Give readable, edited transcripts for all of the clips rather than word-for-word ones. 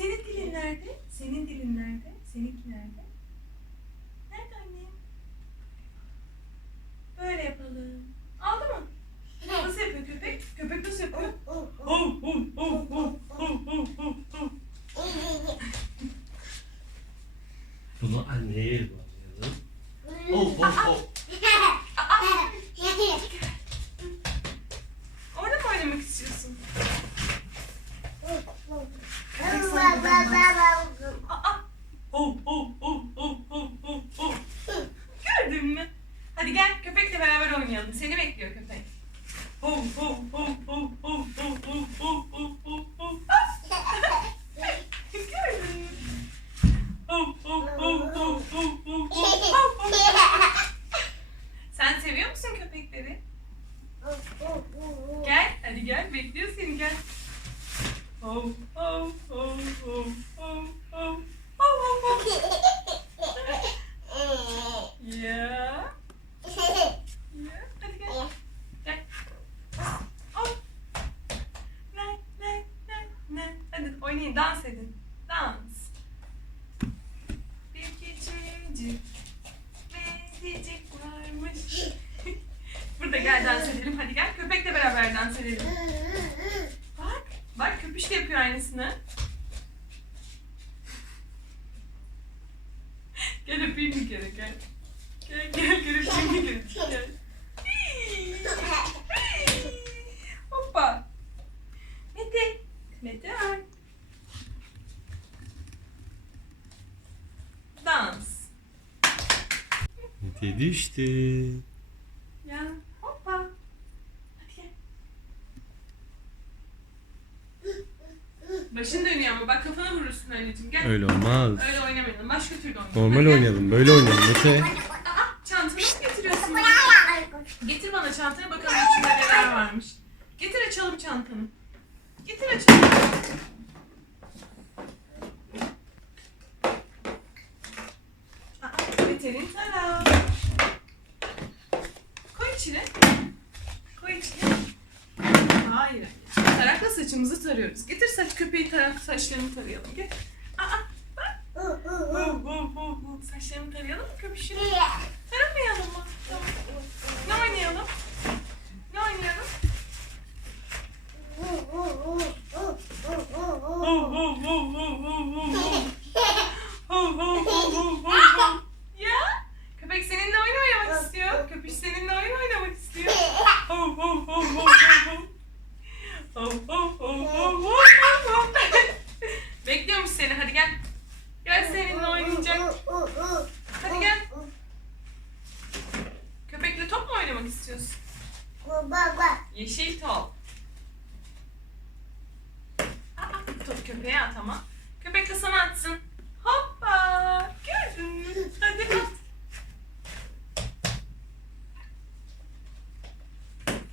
Senin dilin nerede? Senin dilin nerede? Seninki nerede? Nerede annem? Böyle yapalım. Aldı mı? Nasıl yapıyor köpek? Köpek nasıl yapıyor? Bunu anneye bağlayalım. Oh oh oh. Orada mı oynamak istiyorsun? Oh oh oh oh oh oh oh. Gördün mü? Hadi gel köpekle beraber oynayalım. Seni bekliyor köpek. Oh oh oh oh oh oh oh oh oh oh oh. Gördün mü? Oh oh oh oh oh oh oh. Sen seviyor musun köpekleri? Gel, hadi gel. Bekliyor seni, gel. Oh oh oh oh oh oh. Oh, oh, oh. Ya. Ya. Hadi gel. Gel. Oh. Ne, ne, ne, ne. Hadi oynayın, dans edin. Dans. Bir küçücük medicik varmış. Burada gel dans edelim. Hadi gel. Köpekle beraber dans edelim. Bak. Bak köpüş de yapıyor aynısını. Gel öpeyim bir kere gel. Gel öpeyim bir kere gel. Hoppa. Mete ay. Dans. Mete düştü. Ya hoppa. Hadi gel. Başın dönüyor ama bak kafana vurursun anneciğim gel. Öyle olmaz. Öyle oynamayalım. Başka türlü oynayalım. Normal Hadi gel. oynayalım. Böyle oynayalım Mete. Çantanı mı getiriyorsun? Getir bana çantanı bakalım içinde neler varmış. Getir açalım çantanı. Getir açalım. Mete'nin tarağı. Koy içine. Koy içine. Hayır. Tarakla saçımızı tarıyoruz. Getir köpeğin saçlarını tarayalım. Gel. Saçlarını tarayalım mı köpüşünü? Taramayalım mı? Tamam. Ne oynayalım? Ne oynayalım? Ya? Köpek seninle oyun oynamak istiyor. Köpüş seninle oyun oynamak istiyor. Bekliyormuş seni. Hadi gel. Gel seninle oynayacak. Hadi gel. Köpekle top mu oynamak istiyorsun? Yeşil top. Top köpeğe at ama. Köpek de sana atsın. Hoppa. Gördün mü? Hadi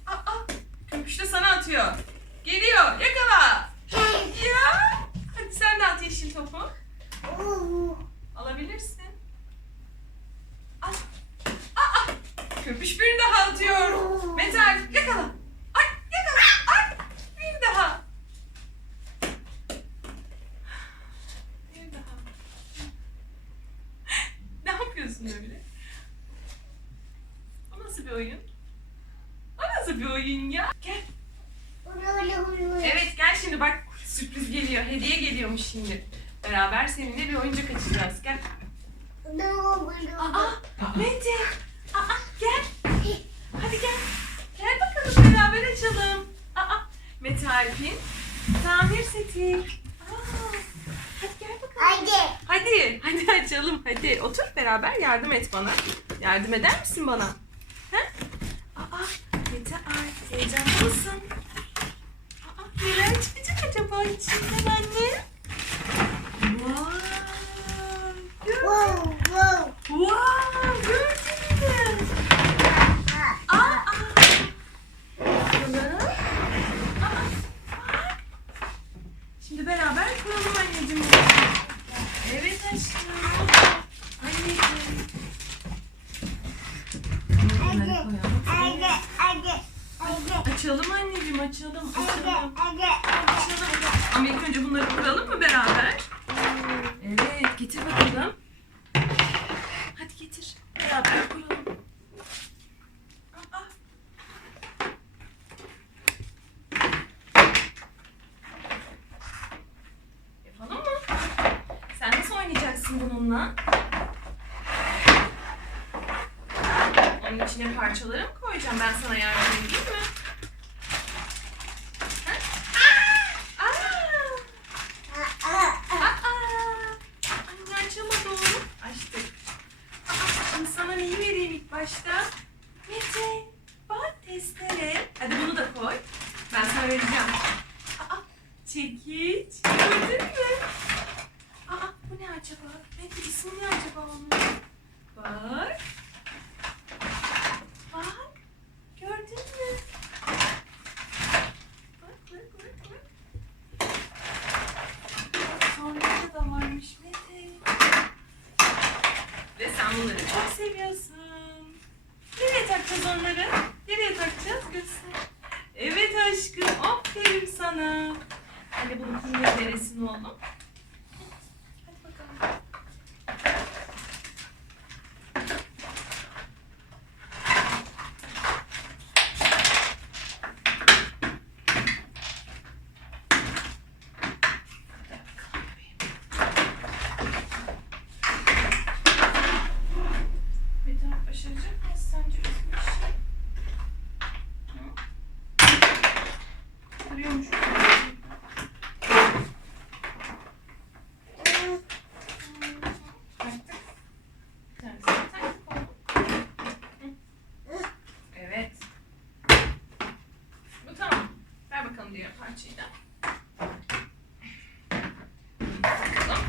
at. Köpüş de sana atıyor. Geliyor. Yakala. Ya. Hadi sen de at yeşil topu. Alabilirsin. At. Köpüş bir daha atıyor. Metal yakala. Ay yakala. Ay bir daha. Bir daha. Ne yapıyorsun öyle? O nasıl bir oyun? O nasıl bir oyun ya? Gel. Evet gel şimdi bak sürpriz geliyor. Hediye geliyormuş şimdi. Beraber seninle bir oyuncak açacağız. Gel. Mete. Gel. Hadi gel. Gel bakalım beraber açalım. Mete Alp'in tamir seti. Hadi gel bakalım. Hadi açalım. Hadi otur beraber yardım et bana. Yardım eder misin bana? He? Mete Alp heyecanlı mısın? Neler çıkacak acaba içinden anne? Wow, gördün mü? Şimdi beraber kuralım anneciğim. Evet aşkım. Anneciğim. Açalım anneciğim, açalım. Ama ilk önce bunları kuralım mı beraber? bununla? Onun içine parçaları mı koyacağım? Ben sana yardım edeyim mi? Anne açamadı onu. Açtık. Şimdi sana neyi vereyim ilk başta? Mete, bak testere. Hadi bunu da koy. Ben sana vereceğim. Çekiç. Gördün mü? Bu ne acaba? Mete ismi ne acaba onun? Bak. Bak. Gördün mü? Bak. Sonraki da varmış Mete. Ve sen bunları çok seviyorsun. Nereye takacağız onları? Nereye takacağız? Göster. Evet aşkım. Aferin sana. Hadi bunu kumya denesin oğlum. Hadi bakalım. Başaracak mıyız sence bir şey? Duruyormuş. Evet. Bu tamam. Ver bakalım diğer parçayı da. Bakalım.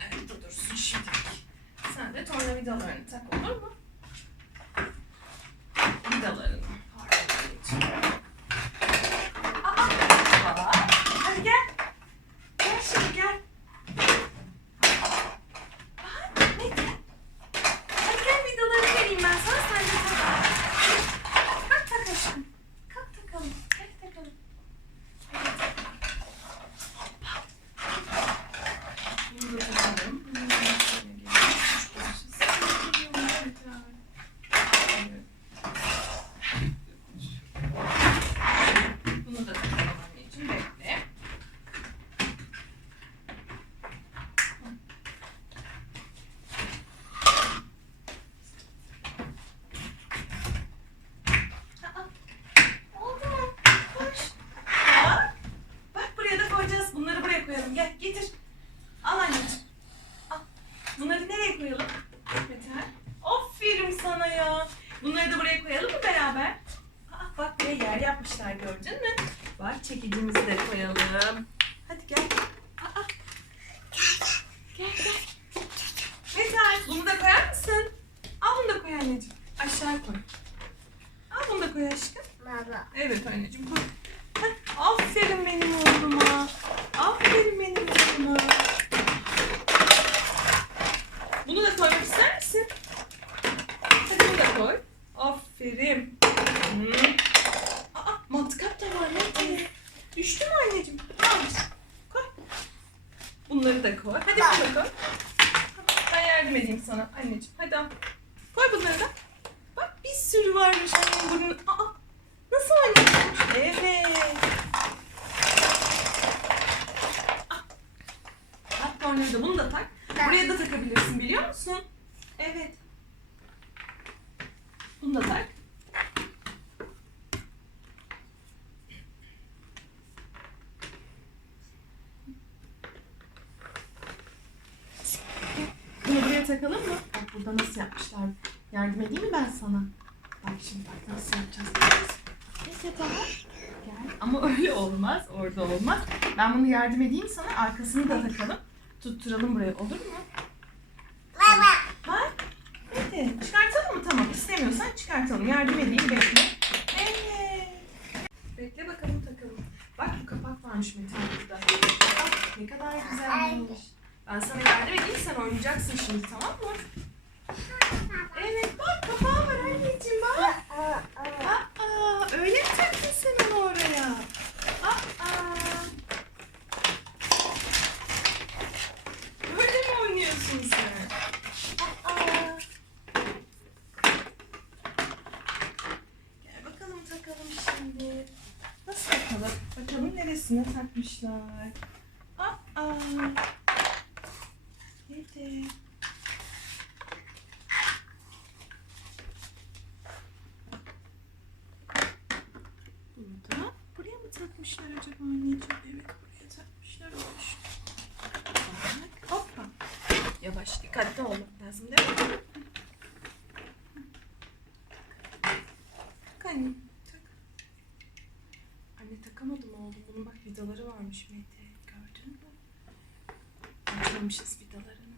Evet, bu dursun şimdilik. Sen de tornavidalarını tak, olur mu? Vidalarını. Hadi gel. Gel şimdi gel. Bak Mete. Hadi gel vidalarını vereyim ben sana. Sen de tak. Kalk tak aşkım. Kalk takalım. Hadi takalım. Bunu da takalım. Bunu da takalım anneciğim. Bekle. Oldu mu? Koş. Bak buraya da koyacağız. Bunları buraya koyalım. Gel getir. Al anneciğim. Al. Bunları nereye koyalım? Metehan. Aferin sana ya. Bunları da buraya koyalım mı beraber? Bak buraya yer yapmışlar, gördün mü? Bak çekicimizi de koyalım. Hadi gel. Gel. Metehan bunu da koyar mısın? Al bunu da koy anneciğim. Aşağı koy. Al bunu da koy aşkım. Baba. Evet anneciğim koy. Aferin benim oğluma. Aferin benim oğluma. Bunu da koymak ister misin? Hadi bunu da koy. Aferin. Matkap da var. Ne? Düştü mü anneciğim? Al. Koy. Bunları da koy. Hadi bunu da koy. Ben yardım edeyim sana anneciğim. Hadi al. Koy bunları da. Bak bir sürü varmış annenin burnunda. Nasıl anneciğim? Evet. Bak tornavida bunu da tak. Buraya da takabilirsin, biliyor musun? Evet. Bunu da tak. Bunu buraya takalım mı? Bak burada nasıl yapmışlar. Yardım edeyim mi ben sana? Bak şimdi bak nasıl yapacağız. Neyse tamam. Gel. Ama öyle olmaz. Orada olmaz. Ben bunu yardım edeyim sana. Arkasını da takalım. Tutturalım buraya. Olur mu? Baba. Bak. Hadi. Çıkartalım mı? Tamam. İstemiyorsan çıkartalım. Yardım edeyim. Bekle. Evet. Bekle bakalım takalım. Bak bu kapak varmış Metehan burada. Bak ne kadar güzelmiş. Ben sana yardım edeyim. Sen oynayacaksın şimdi, tamam mı? Evet bak kapağı var anneciğim bak. Öyle mi taktın sen onu oraya? Böyle mi oynuyorsun sen? Gel bakalım takalım şimdi. Nasıl takalım? Bakalım neresine takmışlar. Mete. Bunu da buraya mı takmışlar acaba anneciğim? Evet, buraya takmışlar olmuş. Bak, hoppa. Yavaş, dikkatli olmak lazım değil mi? Tak anne, tak. Anne takamadım oğlum. Bunun bak vidaları varmış Mete. Gördün mü? Açmamışız vidalarını.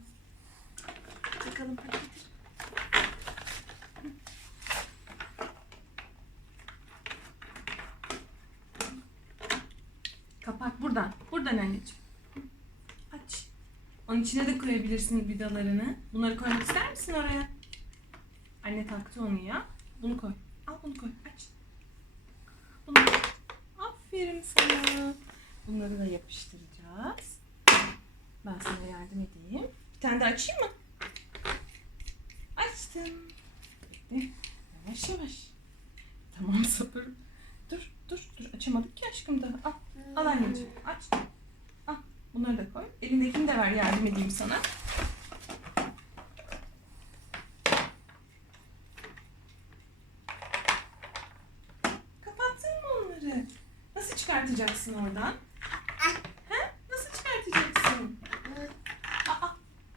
Takalım hadi getir. Kapak buradan. Buradan anneciğim. Aç. Onun içine de koyabilirsin vidalarını. Bunları koymak ister misin oraya? Anne taktı onu ya. Bunu koy. Al bunu koy. Aç. Bunu koy. Aferin sana. Bunları da yapıştıracağız. Ben sana yardım edeyim. Bir tane de açayım mı? Açtım. Bekle. Yavaş yavaş. Tamam sabır. Dur. Açamadık ki aşkım daha. Al. Al anneciğim. Aç. Al. Bunları da koy. Elindekini de ver, yardım edeyim sana. Kapattın mı onları? Nasıl çıkartacaksın oradan? He? Nasıl çıkartacaksın? Aa,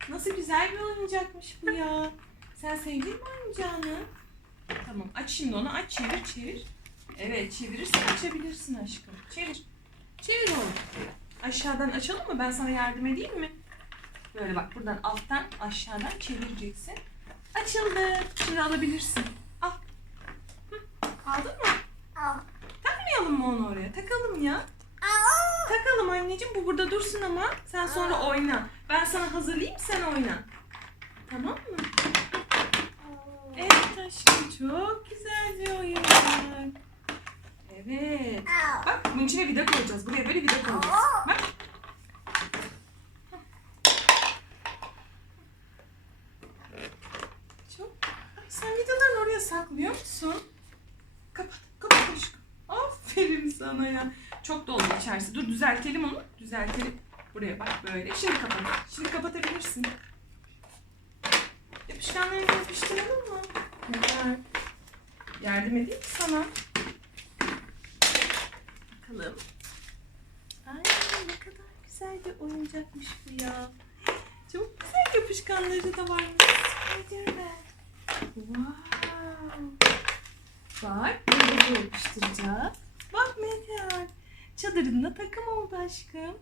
nasıl güzel bir oyuncakmış bu ya. Sen sevdin mi oyuncağını? Tamam, aç şimdi onu. Aç, çevir. Evet, çevirirsen açabilirsin aşkım. Çevir oğlum. Aşağıdan açalım mı? Ben sana yardım edeyim mi? Böyle bak, buradan alttan aşağıdan çevireceksin. Açıldı. Şimdi alabilirsin. Al. Hı, aldın mı? Takmayalım mı onu oraya? Takalım ya. Takalım anneciğim. Bu burada dursun ama sen sonra oyna. Ben sana hazırlayayım, sen oyna. Tamam mı? Evet aşkım, çok güzel bir oyuncak. Evet. Bak, bunun içine vida koyacağız. Buraya böyle vida koyacağız. Bak. Çok. Sen vidalarını oraya saklıyor musun? Kapat aşkım. Aferin sana ya. Çok doldu içerisi. Dur, düzeltelim onu. Buraya bak böyle. Şimdi kapatabilirsin. Yapışkanlarını yapıştıralım mı? Güzel. Yardım edeyim mi sana? Bakalım. Ay, ne kadar güzel bir oyuncakmış bu ya. Çok güzel yapışkanları da varmış. Wow. Bak, bunu da yapıştıracağız. Bak Metehan. Çadırında takım oldu aşkım.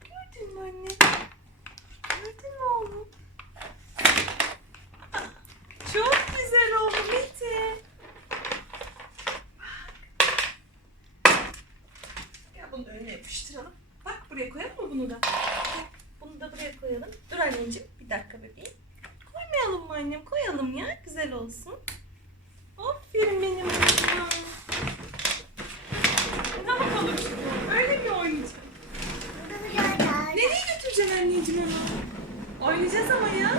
Gördün mü anne? Gördün mü oğlum? Çok güzel oldu Mete. Bunu da önüne yapıştıralım. Bak, buraya koyalım mı bunu da? Bunu da buraya koyalım. Dur anneciğim, bir dakika bebeğim. Koymayalım mı annem? Koyalım ya, güzel olsun. Aferin benim oğlum. Ne yapalım şimdi? Öyle mi oynayacağız? Nereye götüreceksin anneciğim onu? Oynayacağız ama ya.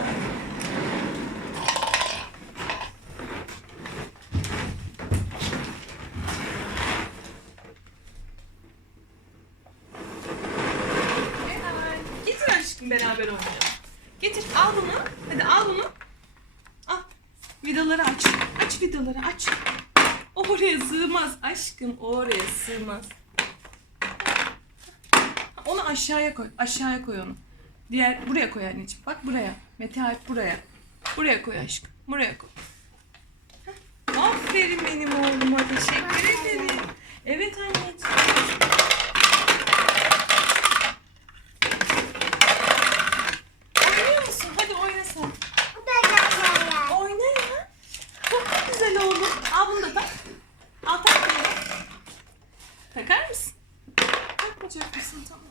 Beraber oynayalım. Getir, al bunu. Hadi al bunu. Al. Vidaları aç. Aç vidaları, aç. Oraya sığmaz aşkım. Oraya sığmaz. Onu aşağıya koy. Aşağıya koy onu. Buraya koy anneciğim. Bak buraya. Mete Alp buraya. Buraya koy aşkım. Buraya koy. Aferin benim oğluma. Teşekkür ederim. Evet anneciğim. Oyna ya. Çok güzel oldu. Al bunu da tak. Al, tak bunu. Takar mısın? Takmayacak mısın? Tamam.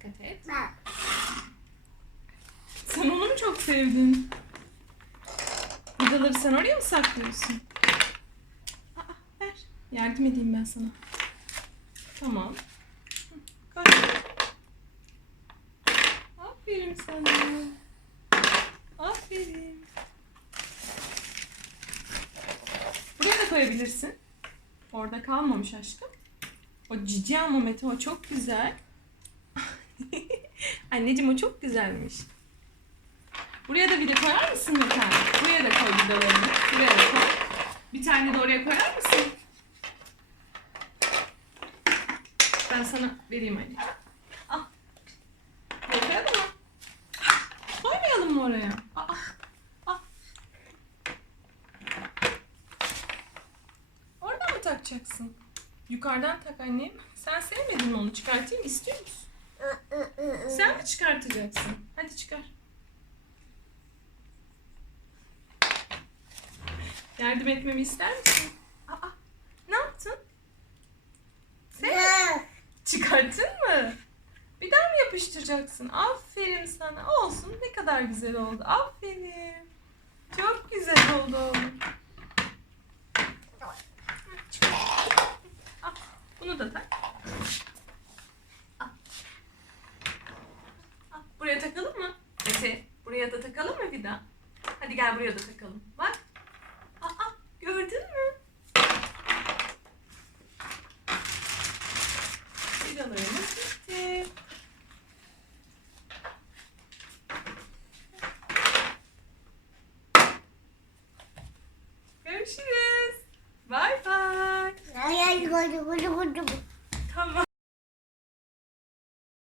Dikkat et. Sen onu mu çok sevdin? Vidaları sen oraya mı saklıyorsun? Ver. Yardım edeyim ben sana. Tamam. Koy. Aferin sana. Aferin. Buraya da koyabilirsin. Orada kalmamış aşkım. O cici ama Mete, o çok güzel. Anneciğim o çok güzelmiş. Buraya da bir de koyar mısın bir tane? Buraya da koy vidalarını. Buraya da koy. Bir tane de oraya koyar mısın? Ben sana vereyim hadi. Al. Buraya koyalım mı? Koymayalım mı oraya? Aa. Al. Oradan mı takacaksın? Yukarıdan tak annem. Sen sevmedin mi onu? Çıkartayım istiyor musun? Sen mi çıkartacaksın? Hadi çıkar. Yardım etmemi ister misin? Aa, ne yaptın? Sen çıkarttın mı? Bir daha mı yapıştıracaksın? Aferin sana. Olsun. Ne kadar güzel oldu. Aferin. Çok güzel oldu oğlum. Al, bunu da tak. Al. Al, buraya takalım mı? Mete, buraya da takalım mı bir daha? Hadi gel buraya da takalım. Bak. Aa, gördün mü? Vidalarımız bitti. Görüşürüz. Bye bye. Ay ay, gudu gudu gudu.